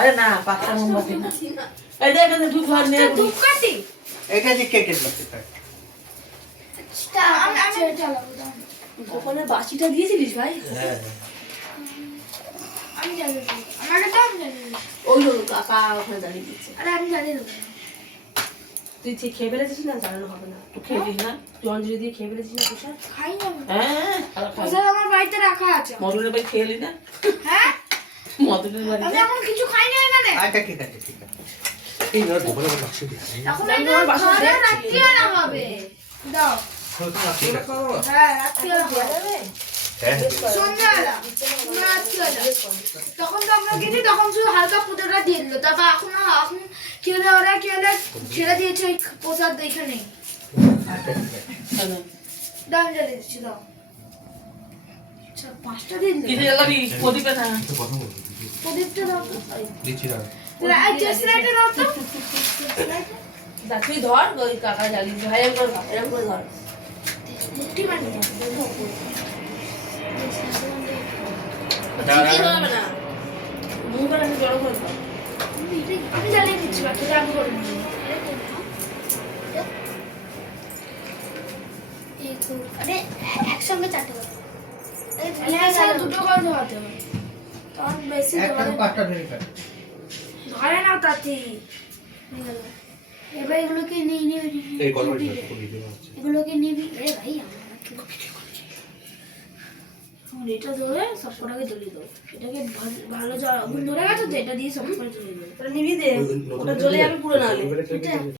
আরে না পাঁচটা মোমবাতি না এই দেখ এখানে ধূপ ধর নিয়ে ধূপকাঠি এটা যে কেকের বাতি থাকে আমি জ্বালাবো দাও। ওখানে বাসিটা দিয়েছিলিস ভাই? হ্যাঁ আমি জ্বালিয়ে দেবো আমারটা তো আমি জ্বালিয়ে দেবো ওই হলো কাকা ওখানে দাঁড়িয়ে দিচ্ছে। আরে আমি জ্বালিয়ে দেবো তুই ঠিক খেয়ে ফেলেছিস না? জানানো হবে না। তুই খেয়েছিস না তুই অঞ্জলি দিয়ে খেয়ে ফেলেছিস না তুষার? খাই না আমি। হ্যাঁ খারাপ খাই ওষুধ আমার বাড়িতে রাখা আছে মদনের বাড়ি খেয়ে এলি না হ্যাঁ মদনের আমি বাড়িতে এখন কিছু খাই না এখানে আচ্ছা ঠিক আছে ঠিক আছে এই না গোপাল বাক্স দিয়ে এখন আমি এটা আমার বাসায় ঘরে দেখছি। রাত্রিবেলা হবে দাও হ্যাঁ রাত্রিবেলা হবে হ্যাঁ সন্ধ্যাবেলা না রাত্রিবেলা তখন তো আমরা গেছি তখন শুধু হালকা পুজোটা দিয়ে দিল তারপর এখন খেলে ওরা খেলে ছেড়ে দিয়েছে ওই প্রসাদ এখানে দাম জ্বালিয়ে দিচ্ছি দাও আচ্ছা 5টা দিয়ে দিল কিসে জ্বালাবি প্রদীপে না প্রদীপটা দাও তো দিচ্ছি না চেস্টলাইটে দাও তো দা তুই ধর ওই কাকা জ্বালিয়ে দিচ্ছে। ভাই এরকম করে ধর। মুঠি বানিয়ে দাও দিতে হবে না। মুখটা একটু জড়ো করে ধর। আমি জ্বালিয়ে দিচ্ছি বাকিটা আমি করে নিচ্ছি আরে একসঙ্গে চারটে কথা একসাথে দুটো করে ধোয়াতে হবে তখন বেশি একটা ধরে পাঁচটা ধরে কাট ধরে নাও তাতে এবার এগুলোকে নিয়ে নিয়ে এই কত করে দিতে আছে এগুলোকে নিবি আরে ভাই আমার এটা ধরে সব কটাকে জ্বলিয়ে দেবো এটাকে ভালো আগুন ধরে গেছে তো এটা দিয়ে সব করে জ্বলিয়ে দেবো তাহলে নিবি দে। ওটা জ্বলে যাবে পুরো না হলে।